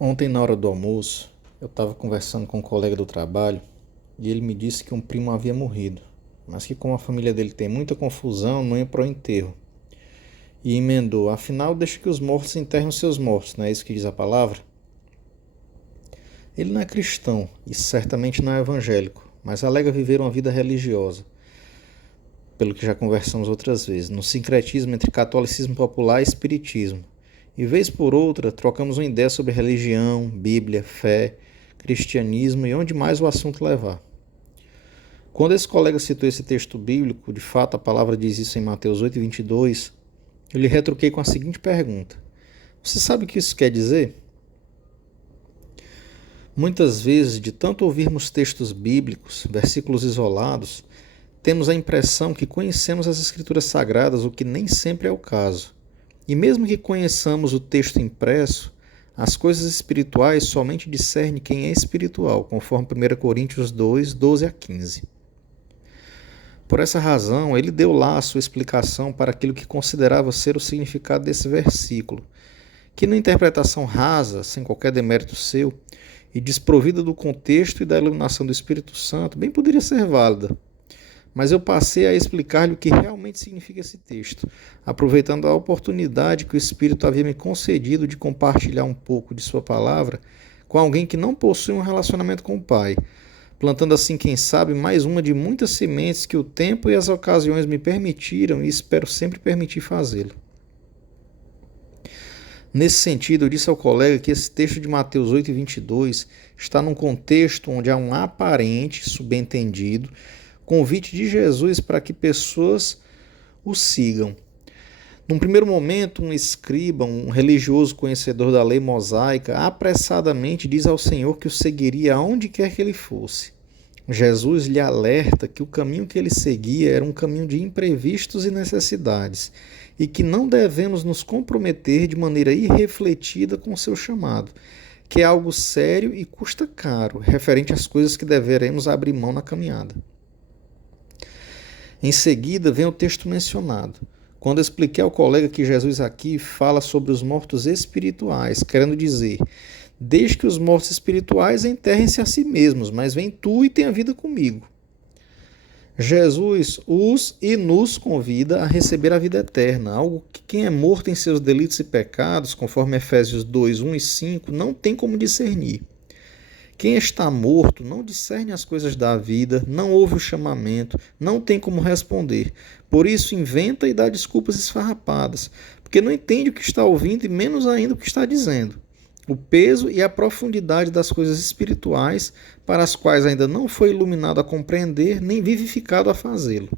Ontem, na hora do almoço, eu estava conversando com um colega do trabalho e ele me disse que um primo havia morrido, mas que como a família dele tem muita confusão, não ia para o enterro. E emendou: afinal, deixa que os mortos enterrem os seus mortos, não é isso que diz a palavra? Ele não é cristão e certamente não é evangélico, mas alega viver uma vida religiosa, pelo que já conversamos outras vezes, no sincretismo entre catolicismo popular e espiritismo. E vez por outra, trocamos uma ideia sobre religião, Bíblia, fé, cristianismo e onde mais o assunto levar. Quando esse colega citou esse texto bíblico, de fato a palavra diz isso em Mateus 8:22, eu lhe retruquei com a seguinte pergunta: você sabe o que isso quer dizer? Muitas vezes, de tanto ouvirmos textos bíblicos, versículos isolados, temos a impressão que conhecemos as Escrituras Sagradas, o que nem sempre é o caso. E mesmo que conheçamos o texto impresso, as coisas espirituais somente discernem quem é espiritual, conforme 1 Coríntios 2, 12 a 15. Por essa razão, ele deu lá a sua explicação para aquilo que considerava ser o significado desse versículo, que na interpretação rasa, sem qualquer demérito seu, e desprovida do contexto e da iluminação do Espírito Santo, bem poderia ser válida. Mas eu passei a explicar-lhe o que realmente significa esse texto, aproveitando a oportunidade que o Espírito havia me concedido de compartilhar um pouco de sua palavra com alguém que não possui um relacionamento com o Pai, plantando assim, quem sabe, mais uma de muitas sementes que o tempo e as ocasiões me permitiram e espero sempre permitir fazê-lo. Nesse sentido, eu disse ao colega que esse texto de Mateus 8:22 está num contexto onde há um aparente, subentendido, convite de Jesus para que pessoas o sigam. Num primeiro momento, um escriba, um religioso conhecedor da lei mosaica, apressadamente diz ao Senhor que o seguiria aonde quer que ele fosse. Jesus lhe alerta que o caminho que ele seguia era um caminho de imprevistos e necessidades, e que não devemos nos comprometer de maneira irrefletida com o seu chamado, que é algo sério e custa caro, referente às coisas que deveremos abrir mão na caminhada. Em seguida, vem o texto mencionado, quando expliquei ao colega que Jesus aqui fala sobre os mortos espirituais, querendo dizer: deixe que os mortos espirituais enterrem-se a si mesmos, mas vem tu e tenha vida comigo. Jesus os e nos convida a receber a vida eterna, algo que quem é morto em seus delitos e pecados, conforme Efésios 2, 1 e 5, não tem como discernir. Quem está morto não discerne as coisas da vida, não ouve o chamamento, não tem como responder. Por isso inventa e dá desculpas esfarrapadas, porque não entende o que está ouvindo e menos ainda o que está dizendo. O peso e a profundidade das coisas espirituais, para as quais ainda não foi iluminado a compreender, nem vivificado a fazê-lo.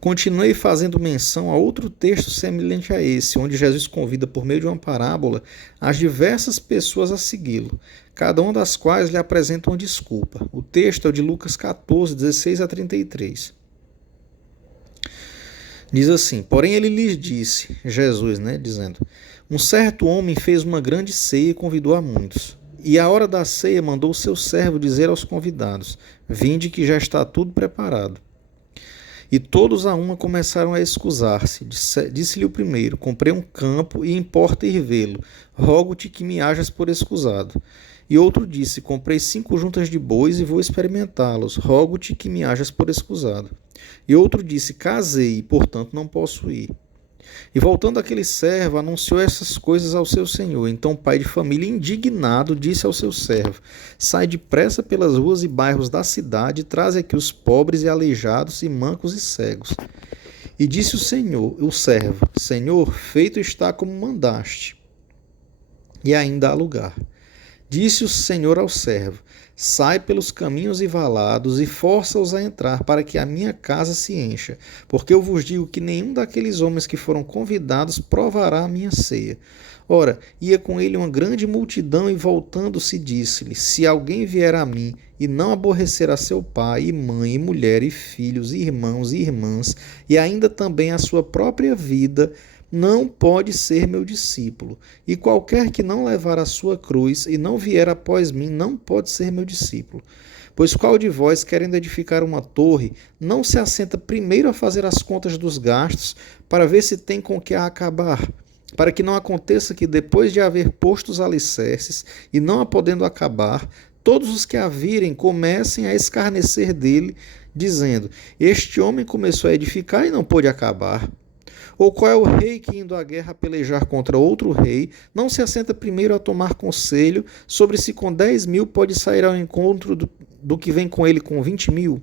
Continuei fazendo menção a outro texto semelhante a esse, onde Jesus convida por meio de uma parábola as diversas pessoas a segui-lo, cada uma das quais lhe apresenta uma desculpa. O texto é o de Lucas 14, 16 a 33. Diz assim: porém ele lhes disse, Jesus, dizendo: um certo homem fez uma grande ceia e convidou a muitos. E à hora da ceia mandou o seu servo dizer aos convidados: vinde que já está tudo preparado. E todos a uma começaram a excusar-se. Disse-lhe o primeiro: comprei um campo e importa ir vê-lo. Rogo-te que me hajas por escusado. E outro disse: comprei 5 juntas de bois e vou experimentá-los. Rogo-te que me hajas por escusado. E outro disse: casei e, portanto, não posso ir. E voltando aquele servo, anunciou essas coisas ao seu senhor. Então o pai de família, indignado, disse ao seu servo: sai depressa pelas ruas e bairros da cidade e traze aqui os pobres e aleijados e mancos e cegos. E disse o servo: Senhor, feito está como mandaste, e ainda há lugar. Disse o Senhor ao servo: sai pelos caminhos e valados e força-os a entrar, para que a minha casa se encha. Porque eu vos digo que nenhum daqueles homens que foram convidados provará a minha ceia. Ora, ia com ele uma grande multidão e voltando-se disse-lhe: se alguém vier a mim e não aborrecer a seu pai e mãe e mulher e filhos e irmãos e irmãs e ainda também a sua própria vida, não pode ser meu discípulo. E qualquer que não levar a sua cruz e não vier após mim, não pode ser meu discípulo. Pois qual de vós, querendo edificar uma torre, não se assenta primeiro a fazer as contas dos gastos, para ver se tem com que a acabar? para que não aconteça que, depois de haver posto os alicerces e não a podendo acabar, todos os que a virem comecem a escarnecer dele, dizendo: Este homem começou a edificar e não pôde acabar. Ou qual é o rei que, indo à guerra pelejar contra outro rei, não se assenta primeiro a tomar conselho sobre se com 10.000 pode sair ao encontro do que vem com ele com 20.000?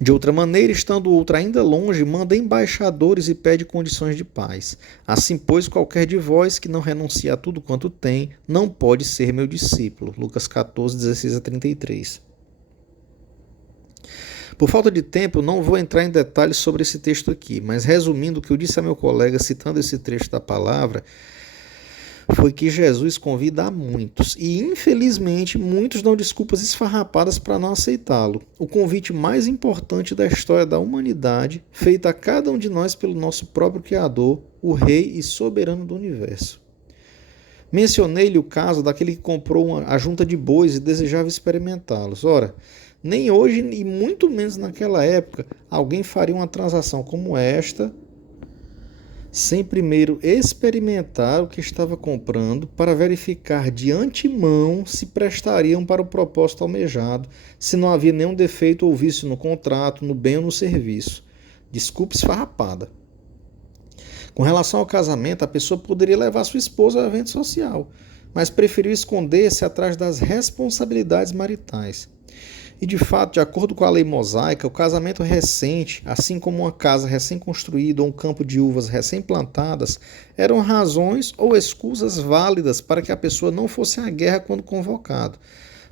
De outra maneira, estando outro ainda longe, manda embaixadores e pede condições de paz. Assim, pois, qualquer de vós que não renuncie a tudo quanto tem, não pode ser meu discípulo. Lucas 14, 16 a 33. Por falta de tempo, não vou entrar em detalhes sobre esse texto aqui, mas resumindo o que eu disse a meu colega citando esse trecho da palavra, foi que Jesus convida a muitos, e infelizmente muitos dão desculpas esfarrapadas para não aceitá-lo. O convite mais importante da história da humanidade, feito a cada um de nós pelo nosso próprio Criador, o Rei e Soberano do Universo. Mencionei-lhe o caso daquele que comprou a junta de bois e desejava experimentá-los. Ora, nem hoje e muito menos naquela época alguém faria uma transação como esta sem primeiro experimentar o que estava comprando para verificar de antemão se prestariam para o propósito almejado, se não havia nenhum defeito ou vício no contrato, no bem ou no serviço. Desculpe esfarrapada. Com relação ao casamento, a pessoa poderia levar sua esposa ao evento social, mas preferiu esconder-se atrás das responsabilidades maritais. E de fato, de acordo com a lei mosaica, o casamento recente, assim como uma casa recém-construída ou um campo de uvas recém-plantadas, eram razões ou escusas válidas para que a pessoa não fosse à guerra quando convocado,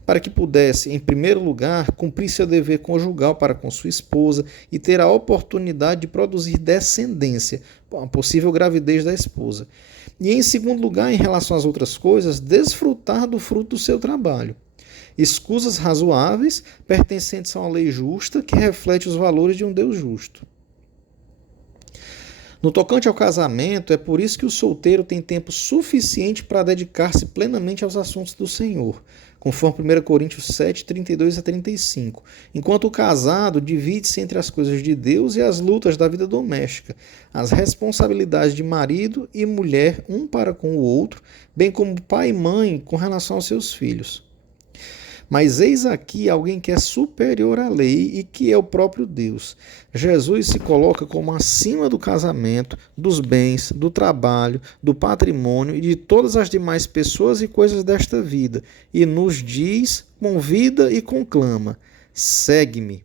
para que pudesse, em primeiro lugar, cumprir seu dever conjugal para com sua esposa e ter a oportunidade de produzir descendência, a possível gravidez da esposa. E, em segundo lugar, em relação às outras coisas, desfrutar do fruto do seu trabalho. Escusas razoáveis, pertencentes a uma lei justa que reflete os valores de um Deus justo. No tocante ao casamento, é por isso que o solteiro tem tempo suficiente para dedicar-se plenamente aos assuntos do Senhor, conforme 1 Coríntios 7, 32 a 35, enquanto o casado divide-se entre as coisas de Deus e as lutas da vida doméstica, as responsabilidades de marido e mulher um para com o outro, bem como pai e mãe com relação aos seus filhos. Mas eis aqui alguém que é superior à lei e que é o próprio Deus. Jesus se coloca como acima do casamento, dos bens, do trabalho, do patrimônio e de todas as demais pessoas e coisas desta vida, e nos diz, convida e conclama: segue-me.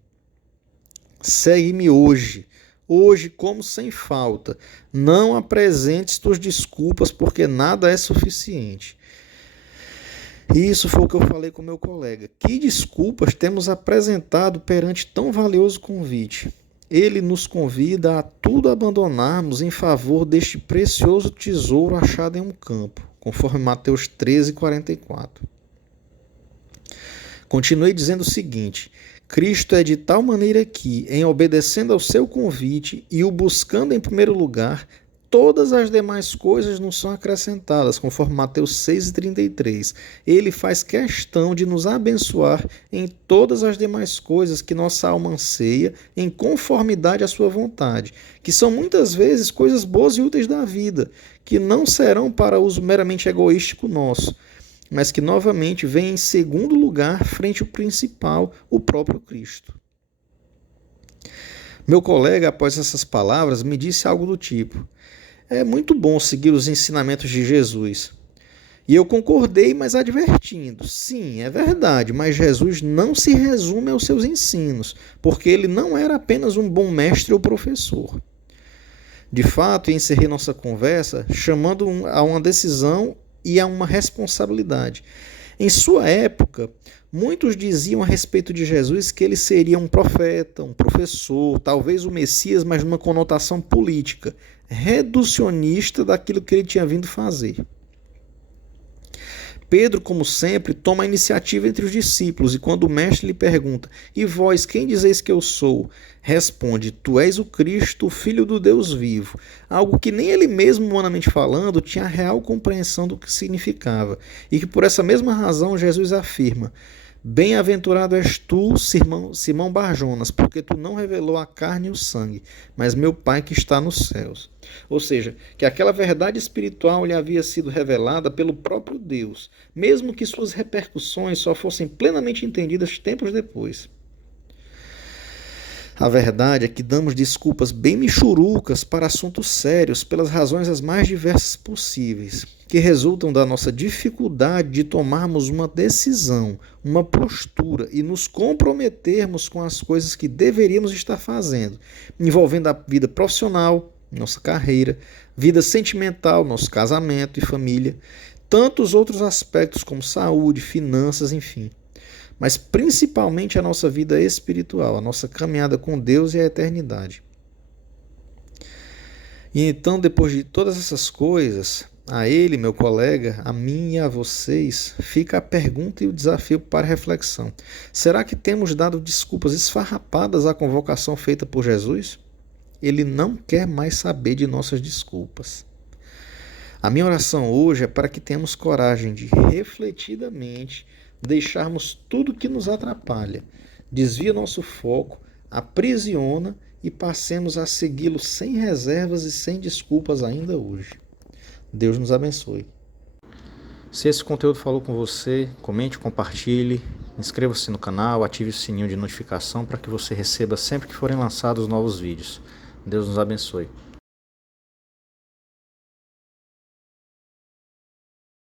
Segue-me hoje. Hoje, como sem falta. Não apresentes tuas desculpas, porque nada é suficiente. Isso foi o que eu falei com meu colega. Que desculpas temos apresentado perante tão valioso convite? Ele nos convida a tudo abandonarmos em favor deste precioso tesouro achado em um campo, conforme Mateus 13, 44. Continuei dizendo o seguinte: Cristo é de tal maneira que, em obedecendo ao seu convite e o buscando em primeiro lugar, todas as demais coisas nos são acrescentadas, conforme Mateus 6,33. Ele faz questão de nos abençoar em todas as demais coisas que nossa alma anseia, em conformidade à sua vontade, que são muitas vezes coisas boas e úteis da vida, que não serão para uso meramente egoístico nosso, mas que novamente vêm em segundo lugar frente ao principal, o próprio Cristo. Meu colega, após essas palavras, me disse algo do tipo: é muito bom seguir os ensinamentos de Jesus. E eu concordei, mas advertindo: sim, é verdade, mas Jesus não se resume aos seus ensinos, porque ele não era apenas um bom mestre ou professor. De fato, encerrei nossa conversa chamando a uma decisão e a uma responsabilidade. Em sua época, muitos diziam a respeito de Jesus que ele seria um profeta, um professor, talvez o Messias, mas numa conotação política, reducionista daquilo que ele tinha vindo fazer. Pedro, como sempre, toma a iniciativa entre os discípulos e quando o mestre lhe pergunta: e vós, quem dizeis que eu sou? Responde: tu és o Cristo, o Filho do Deus vivo. Algo que nem ele mesmo, humanamente falando, tinha a real compreensão do que significava. E que por essa mesma razão Jesus afirma: Bem-aventurado és tu, Simão Barjonas, porque tu não revelou a carne e o sangue, mas meu Pai que está nos céus. Ou seja, que aquela verdade espiritual lhe havia sido revelada pelo próprio Deus, mesmo que suas repercussões só fossem plenamente entendidas tempos depois. A verdade é que damos desculpas bem michurucas para assuntos sérios pelas razões as mais diversas possíveis, que resultam da nossa dificuldade de tomarmos uma decisão, uma postura e nos comprometermos com as coisas que deveríamos estar fazendo, envolvendo a vida profissional, nossa carreira, vida sentimental, nosso casamento e família, tantos outros aspectos como saúde, finanças, enfim. Mas principalmente a nossa vida espiritual, a nossa caminhada com Deus e a eternidade. E então, depois de todas essas coisas, a ele, meu colega, a mim e a vocês, fica a pergunta e o desafio para reflexão. Será que temos dado desculpas esfarrapadas à convocação feita por Jesus? Ele não quer mais saber de nossas desculpas. A minha oração hoje é para que tenhamos coragem de refletidamente deixarmos tudo que nos atrapalha, desvia nosso foco, aprisiona e passemos a segui-lo sem reservas e sem desculpas ainda hoje. Deus nos abençoe. Se esse conteúdo falou com você, comente, compartilhe, inscreva-se no canal, ative o sininho de notificação para que você receba sempre que forem lançados novos vídeos. Deus nos abençoe.